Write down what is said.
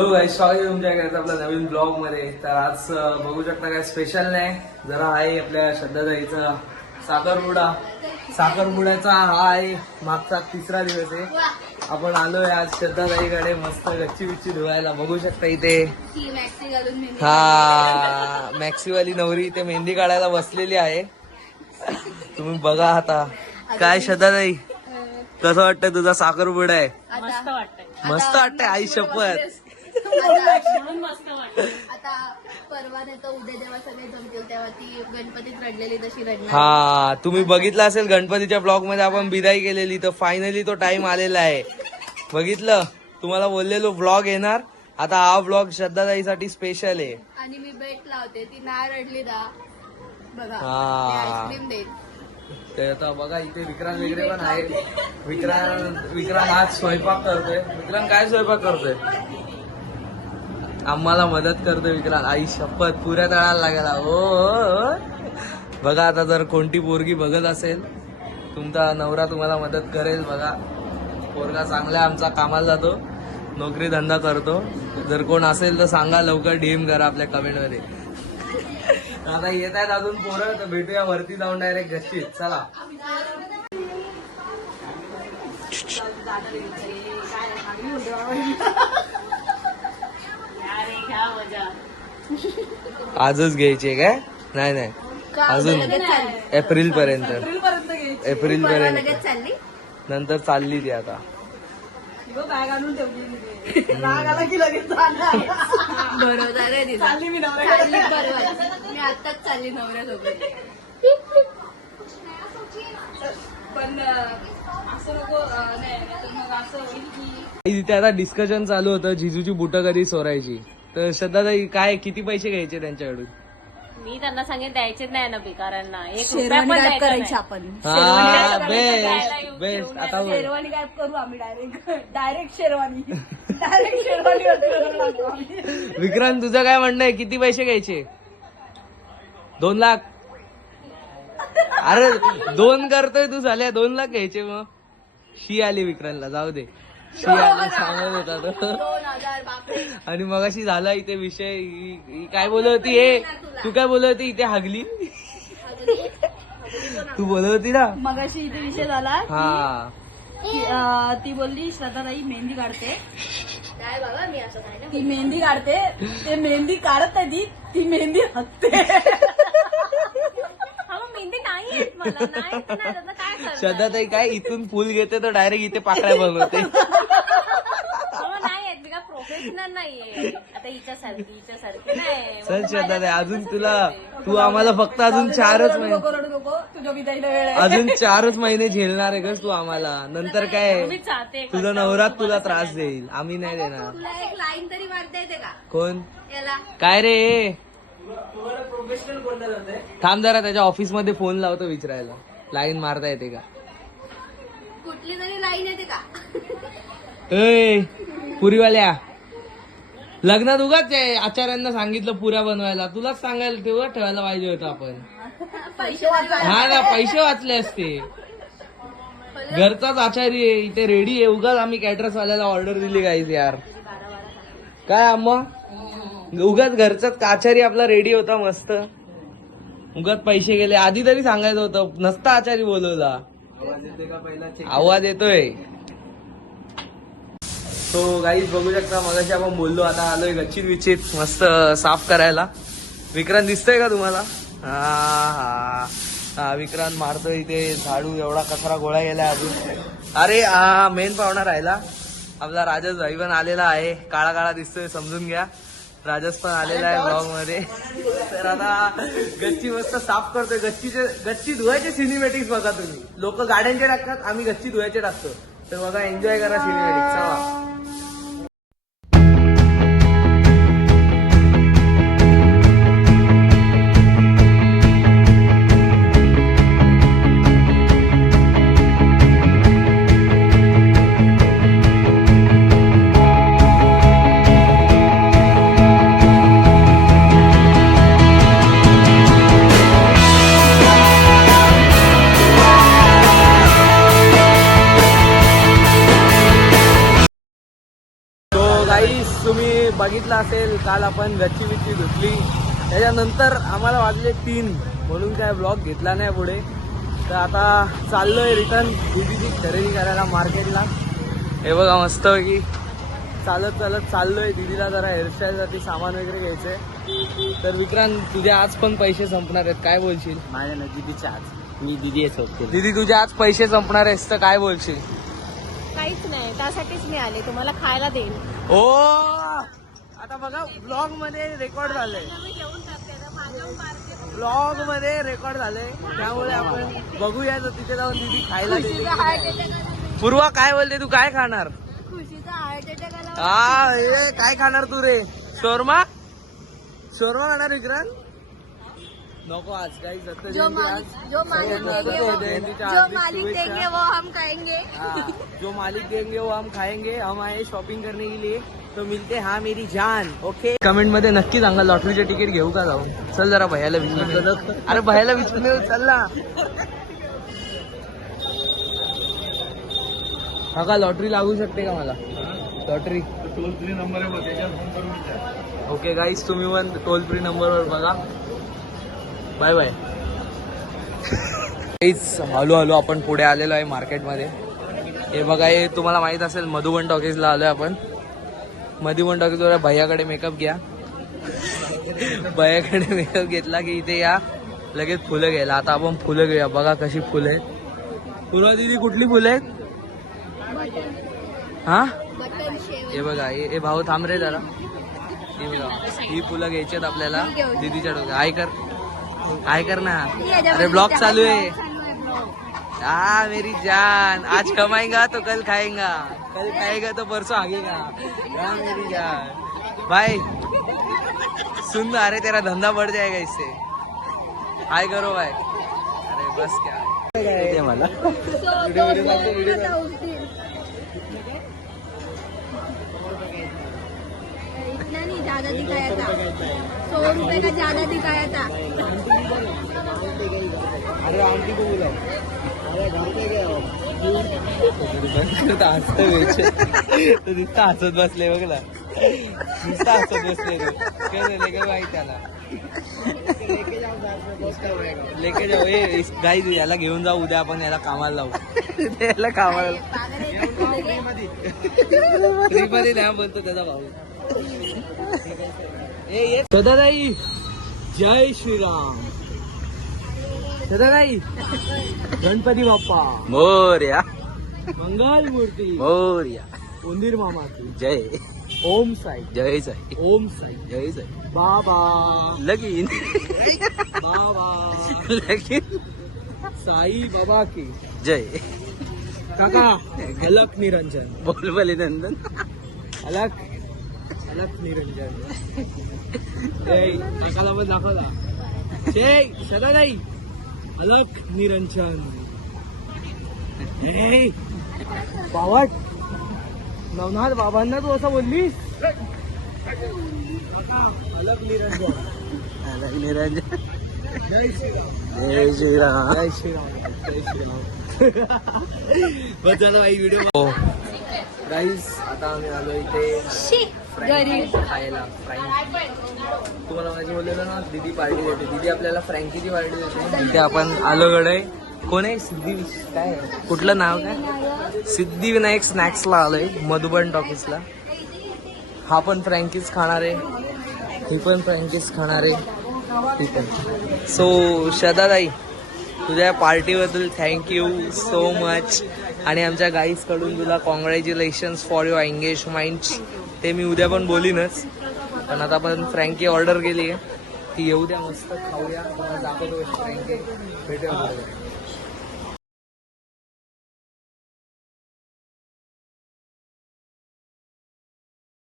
Hello गाईस, स्वागत आहे तुमच्या घरात आपल्या नवीन ब्लॉग मध्ये. तर आज बघू शकता काय स्पेशल नाही, जरा आहे आपल्या श्रद्धाताईचा साखरपुड्याचा हा आहे मागचा तिसरा दिवस आहे. आपण आलोय आज श्रद्धाताईकडे मस्त गच्ची बिच्ची धुवायला. बघू शकता इथे हा मॅक्सीवाली नवरी इथे मेहंदी काढायला बसलेली आहे. तुम्ही बघा आता काय श्रद्धाताई कसं वाटतंय तुझा साखरपुडा आहे? मस्त वाटतंय आई शपथ. आता परवा नाही तर उद्या जेव्हा सगळे जमतील तेव्हा ती गणपतीत रडलेली तशी रडणार. हा तुम्ही बघितलं असेल गणपतीच्या ब्लॉग मध्ये आपण विदाई केलेली, तर फायनली तो टाइम आलेला आहे. बघितलं, तुम्हाला बोललेलो ब्लॉग येणार. आता हा ब्लॉग श्रद्धाताईसाठी स्पेशल आहे. आणि मी बेट लावते, ती नाही रडली ना बघा हा. आईस्क्रीम देईल. तर आता बघा इथे विक्रांत वगैरे पण आहे. विक्रांत आज स्वयंपाक करतोय. विक्रांत काय स्वयंपाक करतोय? आम्हाला मदत करतोय विक्रांत. आई शपथ पुऱ्या तळाला लागला. हो बघा, आता जर कोणती पोरगी बघत असेल, तुमचा नवरा तुम्हाला मदत करेल. बघा पोरगा चांगला आमचा, कामाला जातो, नोकरी धंदा करतो. जर कोण असेल तर सांगा, लवकर डीएम करा आपल्या कमेंट मध्ये. आता येत आहेत अजून पोरं, तर भेटूया वरती जाऊन डायरेक्ट गच्चीत. चला आजच घ्यायचे काय? नाही नाही, अजून एप्रिल पर्यंत लगेच चालली नंतर चालली ती आता. बरोबर आहे तिचं. चालली परवा, मी आत्ताच चालली नवऱ्यासोबत. पण असं नको नाही, मग असं होईल की तिथे आता डिस्कशन चालू होतं जिजूची बुटं कधी सोरायची. तर श्रद्धाताई काय किती पैसे घ्यायचे त्यांच्याकडून? मी त्यांना सांगेन द्यायचेच नाही ना भिकाऱ्यांना. एक रुपया शेरवानी पण गायब द्यायचा करायची नाही. आपण. हा द्यायला बेस्ट येऊन बेस्ट. घेऊन आता शेरवानी गायब करू आम्ही डायरेक्ट शेरवानी. डायरेक्ट शेरवानी. विक्रांत तुझं काय म्हणणं आहे, किती पैसे घ्यायचे? 2 लाख? अरे 2 करतोय तू, झाल्या 2 लाख घ्यायचे. मग शी आली विक्रांतला, जाऊ दे. शी आली सांगत होता तो. 2000 बापरे. आणि मगाशी झाला इथे विषय. ही काय बोलत होती? हे तू काय बोलत होती? इथे हागली तू बोलत होती ना मगाशी इथे विषय झाला हा. ती बोलली श्रद्धाताई मेहंदी काढते. काय बाबा, मी असं काय ना, ती मेहंदी काढते, ते मेहंदी काढत नाही, ती मेहंदी हसते. हा, मग मेहंदी नाही येत मला, नाही येत नाही, त्याचं काय करणार? श्रद्धाताई काय इथून फुल घेते तर डायरेक्ट इथे पाकळ्या बनवते. हा, मग नाही येत, मी काय प्रोफेशनल नाहीये. आता हिच्यासारखी नाही. चल श्रद्धाताई, अजून तू आम्हाला फक्त अजून 4च महिने, रडू नको, तुझ्या विदाईला वेळ आहे. अजून 4च महिने झेलणार आहे तू आम्हाला. नंतर काय मी चाहते तुझा नवरात तुला त्रास देईल, आम्ही नाही देणार. तुला एक लाईन तरी मारता येते का कोण याला? काय रे? थांब जरा, त्याच्या ऑफिस मध्ये फोन लावतो विचारायला, लाईन मारता येते का. कुठली तरी लाईन येते का? ए पुरीवाल्या, लग्नात उगाच आचार्यांना सांगितलं पुऱ्या बनवायला, तुलाच सांगायला तेव्हा ठेवायला पाहिजे होतं आपण. पैसे वाचवा. हा ना, पैसे वाचले असते. घरचाच आचारी आहे इथे रेडी आहे. उगाच आम्ही कॅटरर्स वाल्याला ऑर्डर दिली काहीच यार. काय अम्मा, उगाच घरचाच आचारी आपला रेडी होता मस्त, उगाच पैसे गेले. आधी तरी सांगायचं होतं, नसता आचारी बोलवला. आवाज येतोय. तो गाईज बघू शकता, मगाशी आपण बोललो, आता आलोय गच्चीत विचित मस्त साफ करायला. विक्रांत दिसतोय का तुम्हाला? हा विक्रांत मारतोय इथे झाडू. एवढा कचरा गोळा गेला अजून. अरे हा मेन पाहुणा राहिला आपला, राजस भाई पण आलेला आहे. काळा काळा दिसतोय, समजून घ्या. राजस पण आलेला आहे ब्लॉग मध्ये. तर आता गच्ची मस्त साफ करतोय. गच्ची धुवायचे सिनेमॅटिक्स बघा तुम्ही. लोक गाड्यांचे टाकतात, आम्ही गच्ची धुवायचे टाकतो. तर बघा, एन्जॉय करा सिनेमॅटिक्स. चला. तुम्ही बघितलं असेल काल आपण गच्ची बिच्ची धुतली, त्याच्यानंतर आम्हाला वाजले 3 म्हणून काय ब्लॉग घेतला नाही पुढे. तर आता चाललोय रिटर्न दीदीची खरेदी करायला मार्केटला. हे बघा मस्त की चालत चाललोय. दीदीला जरा हेअरस्टाईलसाठी सामान वगैरे घ्यायचंय. तर विक्रांत, तुझे आज पण पैसे संपणार आहेत, काय बोलशील? माझ्या ना दीदीच्या आज मी दीदी सोबत दीदी तुझे आज पैसे संपणार आहेस तर काय बोलशील? काहीच नाही, त्यासाठीच मी आले, तुम्हाला खायला देईल. ओ आता बघा ब्लॉग मध्ये रेकॉर्ड झालंय, ब्लॉग मध्ये रेकॉर्ड झालंय, त्यामुळे आपण बघूया तर तिथे जाऊन दीदी खायला देते. पूर्वा काय बोलते, तू काय खाणार? हा हे काय खाणार तू रे? शोरमा खाणार विक्रांत? नको आज काही जो मालिक देंगे वो हम खाएंगे. जो मालिक देंगे वो हम खाएंगे. हम आए शॉपिंग करने के लिए, तो मिलते हाँ मेरी जान. ओके. कमेंट मध्ये नक्की सांगा लॉटरीचे तिकीट घेऊ का जाऊन. चल जरा भैयाला विचार. अरे भैयाला विचार, चल ना. काका लॉटरी लागू शकते का मला? लॉटरी टोल फ्री नंबर आहे, त्याच्यावर फोन करून विचार. ओके गाईज, तुम्ही पण टोल फ्री नंबरवर बघा. Bye bye. हॅलो आपण पुढे आलेलो आहे मार्केटमध्ये. हे बघा, हे तुम्हाला माहित असेल मधुबन टॉकीजला आलोय आपण. मधुबन टॉकीजवर भैयाकडे मेकअप घ्या. भैयाकडे मेकअप घेतला की इथे या लगेच फुलं घ्यायला. आता आपण फुलं घेऊया. बघा कशी फुलं आहेत. पूर्वा दीदी कुठली फुलं आहेत? हा हे बघा, हे भाऊ थांब रे जरा. हे बघा, ही फुलं घ्यायची आहेत आपल्याला दीदीच्या डोक्यात. काय कर ना. अरे ब्लॉग चालू आहे. हाँ मेरी जान, आज कमाएगा तो कल खाएगा, कल खाएगा तो परसों आगेगा. हाँ मेरी जान भाई, सुन ना. अरे तेरा धंधा बढ़ जाएगा इससे. हाय करो भाई. अरे बस क्या मला इतना नहीं ज्यादा दिखाया था. 100 रुपए का ज्यादा दिखाया था. अरे आंटी को बुलाओ. तो नुसता हसत बसले बघ ना. नुसता हसत बसले. काय झाले काय माहिती त्याला. लेके जाऊ. हे गाई याला घेऊन जाऊ. उद्या आपण याला कामाला लावू. याला कामाला मध्ये नाही बोलतो त्याचा भाऊ. सदाताई जय श्रीराम. सदाताई गणपती बाप्पा मोरया, मंगल मूर्ती मोरया. उंदीर मामा की जय. ओम साई. जय साई. ओम साई. जय साई. बाबा लगीन. बाबा लगीन. साई बाबा की जय. काका अलक निरंजन. बोलबले नंदन. अलक निरंजन. काकाला पण दाखवला. सदाताई अलक निरंजन. बावट नवनाथ बाबांना तू असं बोललीस. अलक निरंजन. अलग निरंजन. जय श्रीराम. जय श्रीराम. जय श्रीराम. जय श्रीराम. बस झालं भाई व्हिडिओ. गाईज आता आम्ही आलो इथे फ्रँकी खायला. तुम्हाला माझी बोललेलं ना दीदी पार्टी देते. दीदी आपल्याला फ्रँकीची पार्टी देते. इथे आपण आलो गडे. कोण आहे? सिद्धी काय कुठलं नाव काय? सिद्धिविनायक स्नॅक्सला आलोय मधुबन टॉकीजला. हा पण फ्रँकीज खाणार आहे. ही पण फ्रँकीज खाणार आहे. ठीक आहे. सो श्रद्धाताई, तुझ्या पार्टीबद्दल थँक्यू सो मच. आणि आमच्या गाईज कडून तुला कॉंग्रॅच्युलेशन्स फॉर युअर एंगेजमेंट. ते मी उद्या पण बोलीनच. पण आता आपण फ्रँकी ऑर्डर केली आहे. ती येऊ द्या, मस्त खाऊया. दाखवतो फ्रँकी. भेटूया.